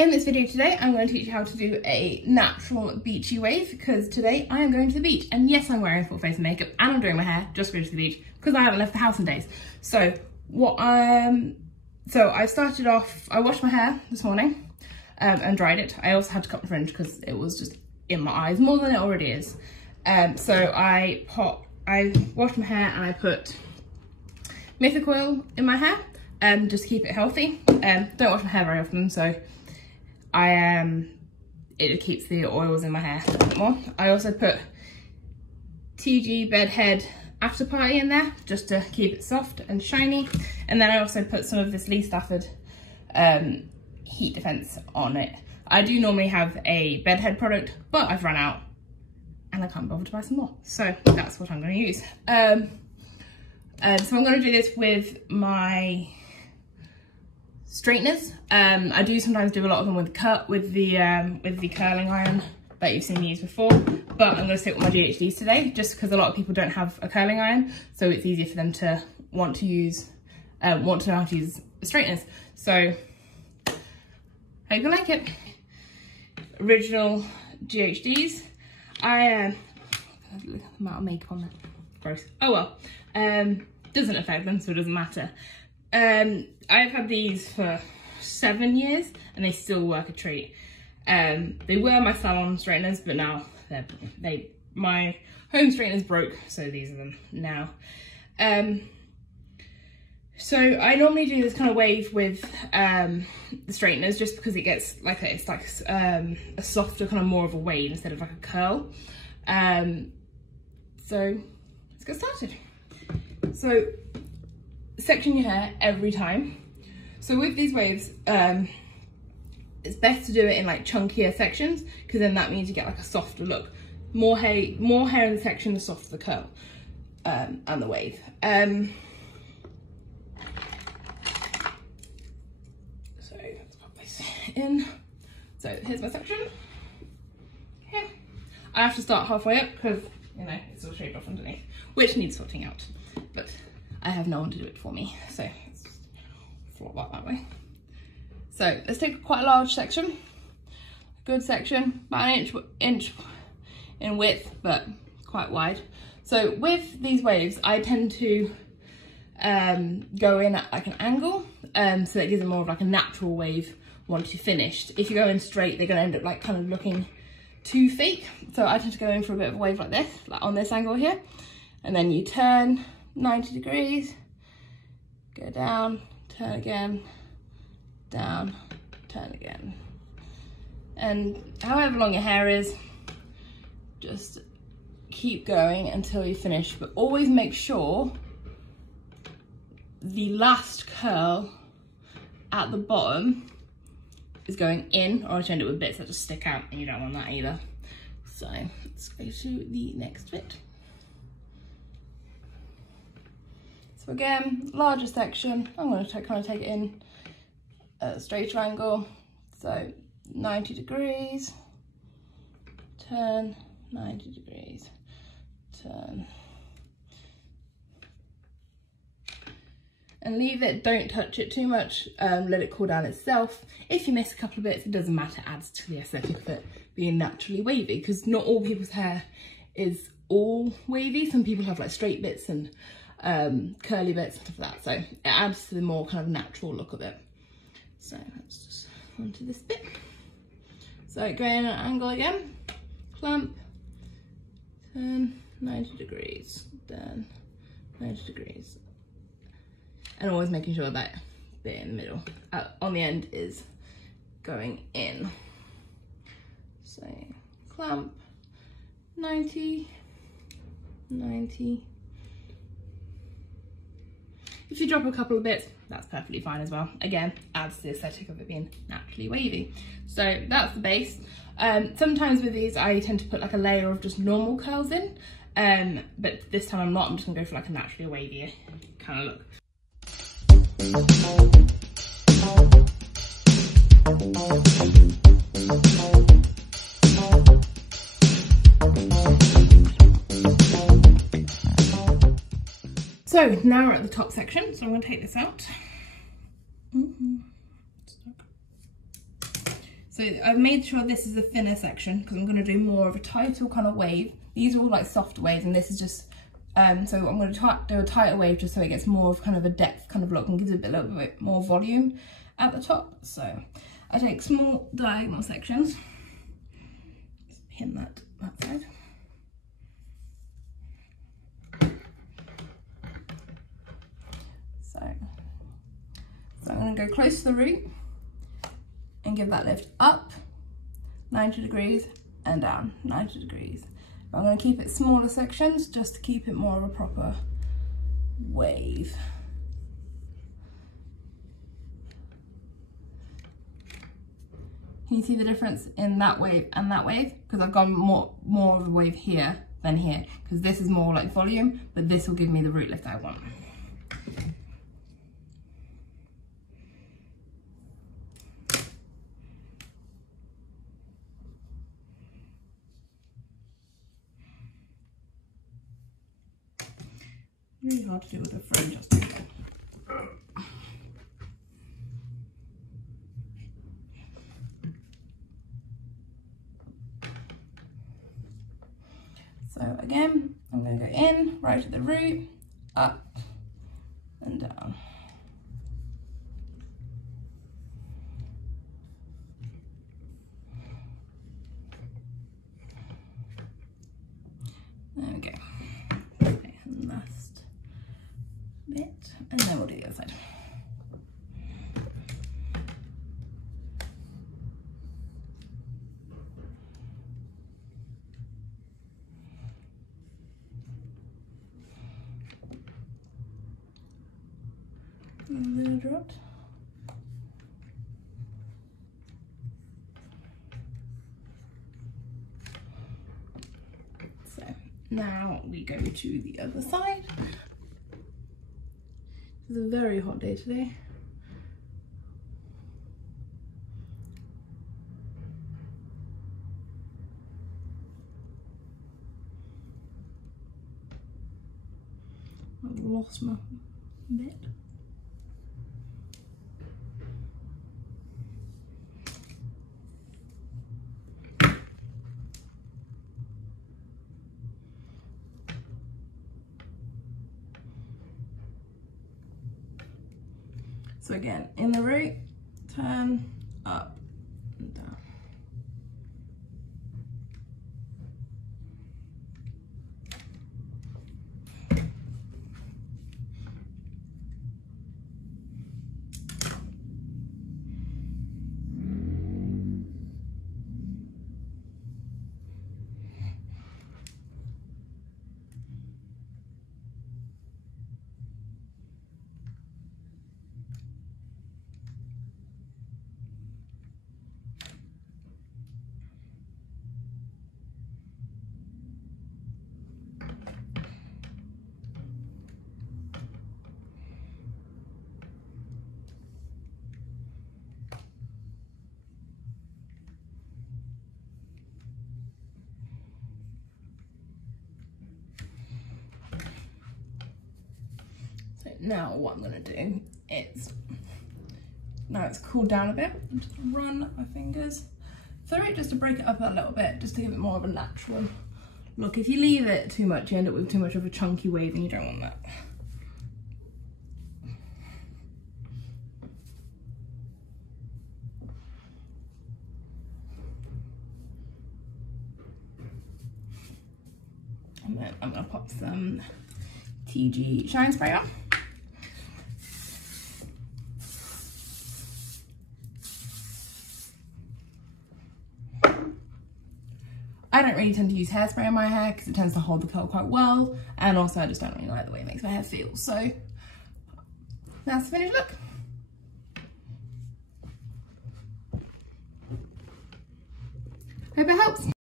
In this video today, I'm going to teach you how to do a natural beachy wave because today I am going to the beach. And yes, I'm wearing full face makeup and I'm doing my hair just to go to the beach because I haven't left the house in days. So I started off, I washed my hair this morning and dried it. I also had to cut my fringe because it was just in my eyes more than it already is. So I washed my hair and I put Mythic oil in my hair just to keep it healthy. Don't wash my hair very often, so it keeps the oils in my hair a bit more. I also put TG Bedhead After Party in there just to keep it soft and shiny. And then I also put some of this Lee Stafford heat defense on it. I do normally have a bedhead product, but I've run out and I can't bother to buy some more. So that's what I'm going to use. So I'm going to do this with my straighteners. I do sometimes do a lot of them with the curling iron that you've seen me use before, but I'm going to stick with my GHDs today just because a lot of people don't have a curling iron, so it's easier for them to want to know how to use straighteners. So hope you like it. Original GHDs. Look at the amount of makeup on that. Gross. Oh well. Doesn't affect them, so it doesn't matter. I've had these for 7 years and they still work a treat. They were my salon straighteners, but now my home straighteners broke, so these are them now. So I normally do this kind of wave with the straighteners just because it gets like a softer, kind of more of a wave instead of like a curl. So let's get started. So section your hair every time. So with these waves, it's best to do it in like chunkier sections because then that means you get like a softer look. More hair in the section, the softer the curl and the wave. So let's pop this in. So here's my section. Here. I have to start halfway up because, you know, it's all shaved off underneath, which needs sorting out. But I have no one to do it for me, so let's just flop that way. So let's take quite a large section, a good section, about an inch in width, but quite wide. So with these waves, I tend to go in at like an angle, so that gives them more of like a natural wave once you're finished. If you go in straight, they're gonna end up like kind of looking too fake. So I tend to go in for a bit of a wave like this, like on this angle here, and then you turn 90 degrees, go down, turn again, down, turn again. And however long your hair is, just keep going until you finish, but always make sure the last curl at the bottom is going in, or else you end up with bits that just stick out and you don't want that either. So let's go to the next bit. So again, larger section, I'm going to kind of take it in at a straighter angle. So 90 degrees, turn, 90 degrees, turn. And leave it, don't touch it too much, let it cool down itself. If you miss a couple of bits, it doesn't matter, it adds to the aesthetic of it being naturally wavy, because not all people's hair is all wavy. Some people have like straight bits and curly bits and stuff like that, so it adds to the more kind of natural look of it. So let's just onto this bit. So go in at an angle again, clamp, turn 90 degrees, turn 90 degrees, and always making sure that bit in the middle on the end is going in. So clamp, 90, 90. If you drop a couple of bits, that's perfectly fine as well. Again, adds to the aesthetic of it being naturally wavy. So that's the base. Sometimes with these, I tend to put like a layer of just normal curls in, but this time I'm not. I'm just gonna go for like a naturally wavy kind of look. So now we're at the top section, so I'm going to take this out. So I've made sure this is a thinner section because I'm going to do more of a tighter kind of wave. These are all like soft waves, and this is just, so I'm going to do a tighter wave just so it gets more of kind of a depth kind of look and gives it a little bit more volume at the top. So I take small diagonal sections, just pin that side. So I'm going to go close to the root and give that lift up 90 degrees and down 90 degrees. I'm going to keep it smaller sections just to keep it more of a proper wave. Can you see the difference in that wave and that wave? Because I've gone more of a wave here than here, because this is more like volume, but this will give me the root lift I want. Really hard to do with a frame just like that. So again, I'm going to go in, right at the root, up and down. There we go. Okay, and last bit, and then we'll do the other side. A little dot. So now we go to the other side. It's a very hot day today. I've lost my bit. So again, in the root, turn up and down. So now what I'm going to do is, now it's cooled down a bit, I'm just going to run my fingers through it just to break it up a little bit, just to give it more of a natural look. If you leave it too much, you end up with too much of a chunky wave and you don't want that. And then I'm going to pop some TG Shine Spray on. I don't really tend to use hairspray on my hair because it tends to hold the curl quite well, and also I just don't really like the way it makes my hair feel. So that's the finished look. Hope it helps.